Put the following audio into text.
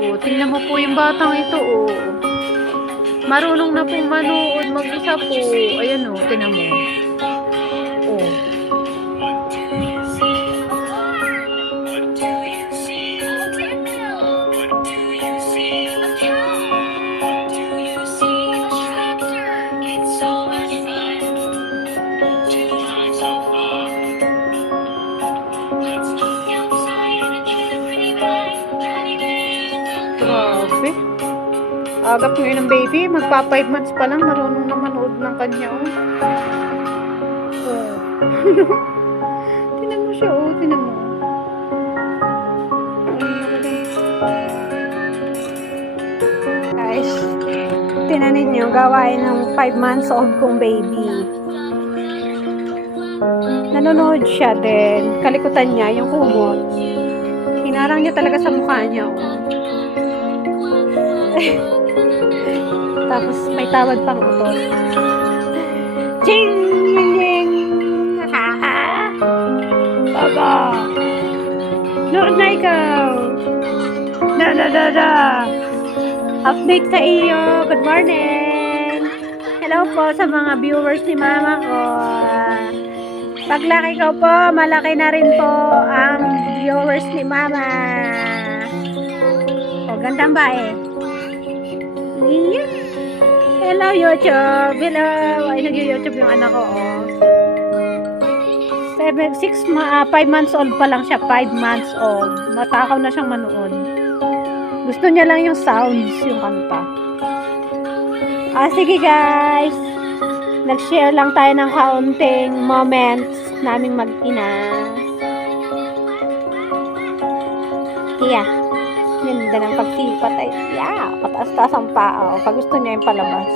Oh, tingnan mo po yung batang ito, oh. Marunong na pong manood mag-isa po. Ayan, oh, tingnan mo. Oh. Grabe. Agap ngayon ng baby. Magpa 5 months pa lang. Marunong na manood ng kanya, oh. Oh. Tinan mo siya, oh. Tinan mo. Guys, tinan ninyo, gawain ng 5 months old kong baby. Nanonood siya din. Kalikutan niya, yung kumot. Hinarang niya talaga sa mukha niya, oh. Tapos may tawad pang utot. Ching! Ying! Ying! Baba! Nood na ikaw! Da! Update sa iyo! Good morning! Hello po sa mga viewers ni mama ko. Paglaki ko po, malaki na rin po ang viewers ni mama. O, gandang bae. Hello YouTube! Hello! Ay, nag-YouTube yung anak ko, oh. 5 months old pa lang siya. 5 months old. Matakaw na siyang manood. Gusto niya lang yung sounds, yung kanta. Sige guys. Nag-share lang tayo ng kaunting moments naming mag-ina. Ganda ng pagsipat ay, pataas-taas ang paa. Pag gusto niya yung palabas.